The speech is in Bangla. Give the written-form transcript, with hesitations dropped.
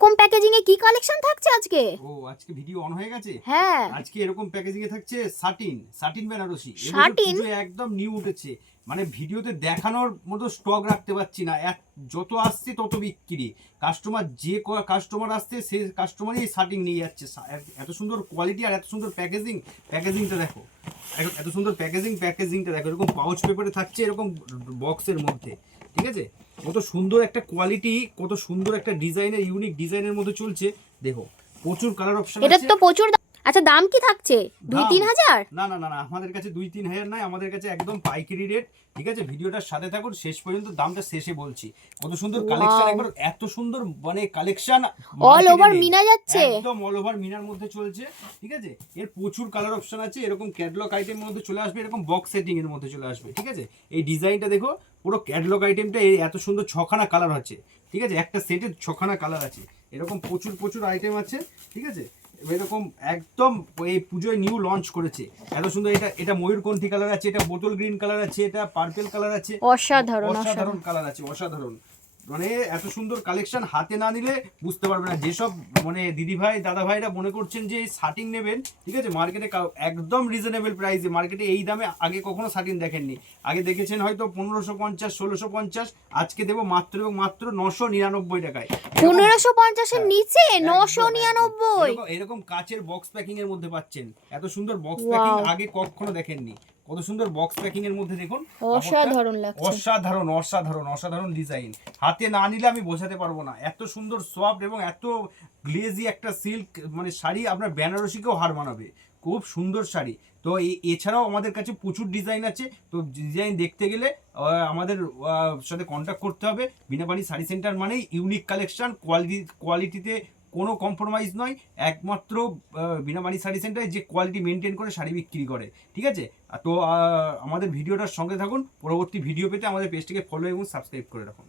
এরকম প্যাকেজিং এ কি কালেকশন থাকছে আজকে? ও আজকে ভিডিও অন হয়ে গেছে। হ্যাঁ, আজকে এরকম প্যাকেজিং এ থাকছে সাটিন বেনারসি। এবছর শাটিন পুজোয় একদম নিউ উঠেছে, মানে ভিডিওতে দেখানোর মতো স্টক রাখতে পারছি না, যত আসছে তত বিক্রি। কাস্টমার যে কাস্টমার আসছে সে কাস্টমারই শাটিন নিয়ে যাচ্ছে। এত সুন্দর কোয়ালিটি আর এত সুন্দর প্যাকেজিংটা দেখো, এত সুন্দর প্যাকেজিংটা দেখো। এরকম পাউচ পেপারে থাকছে, এরকম বক্সের মধ্যে, ঠিক আছে। কত সুন্দর একটা কোয়ালিটি, কত সুন্দর একটা ডিজাইনের, ইউনিক ডিজাইনের মধ্যে চলছে। দেখো প্রচুর কালার অপশন এটা আছে। তো প্রচুর আচ্ছা, দাম কি থাকছে? দাম 2-3 হাজার? না না না না, আমাদের কাছে 2-3 হাজার নাই, আমাদের কাছে একদম পাইকারি রেট, ঠিক আছে। ভিডিওটার সাথে থাকুন শেষ পর্যন্ত, দামটা শেষে বলছি। কত সুন্দর কালেকশন, একবার এত সুন্দর মানে কালেকশন অল ওভার মিনা যাচ্ছে, একদম অল ওভার মিনার মধ্যে চলছে, ঠিক আছে। এর প্রচুর কালার অপশন আছে, এরকম ক্যাটালগ আইটেমের মধ্যে চলে আসবে, এরকম বক্স সেটিং এর মধ্যে চলে আসবে, ঠিক আছে। এই ডিজাইনটা দেখো, পুরো ক্যাটালগ আইটেমটা এত সুন্দর 6খানা কালার আছে, ঠিক আছে। একটা সেটে 6খানা কালার আছে, এরকম প্রচুর প্রচুর আইটেম আছে, ঠিক আছে। এরকম একদম এই পুজোয় নিউ লঞ্চ করেছে, এত সুন্দর। এটা ময়ূরকণ্ঠী কালার আছে, এটা বোতল গ্রিন কালার আছে, এটা পার্পল কালার আছে, অসাধারণ অসাধারণ কালার আছে, অসাধারণ। মানে এত সুন্দর কালেকশন হাতে না নিলে বুঝতে পারবে না। যেসব মানে দিদি ভাই দাদা ভাইরা মনে করছেন যে শার্টিং নেবেন, ঠিক আছে, মার্কেটে একদম রিজনেবল প্রাইসে, মার্কেটে এই দামে আগে কখনো শার্টিং দেখেননি। আগে দেখেছেন হয়তো 1550, 1650, আজকে দেবো মাত্র এবং মাত্র 999 টাকায়। 1550 এর নিচে 999? এরকম কাচের বক্স প্যাকিং এর মধ্যে পাচ্ছেন, এত সুন্দর বক্স প্যাকিং আগে কখনো দেখেননি। কত সুন্দর বক্স প্যাকিং এর মধ্যে দেখুন, অসাধারণ লাগছে, অসাধারণ অসাধারণ অসাধারণ ডিজাইন। হাতে না নিলে আমি বোঝাতে পারবো না, এত সুন্দর সফট এবং এত গ্লেজি একটা সিল্ক মানে শাড়ি, আপনার বেনারসিকেও হার মানাবে। খুব সুন্দর শাড়ি। তো এছাড়াও আমাদের কাছে প্রচুর ডিজাইন আছে, তো ডিজাইন দেখতে গেলে আমাদের সাথে কন্ট্যাক্ট করতে হবে। বীণাপাণি শাড়ি সেন্টার মানে ইউনিক কালেকশন, কোয়ালিটিতে কোনো কম্প্রোমাইজ নয়, একমাত্র বীণাপাণি শাড়ি সেন্টারে যে কোয়ালিটি মেনটেন করে শাড়ি বিক্রি করে, ঠিক আছে। তো আমাদের ভিডিওটার সঙ্গে থাকুন, পরবর্তী ভিডিও পেতে আমাদের পেজটিকে ফলো এবং সাবস্ক্রাইব করে রাখুন।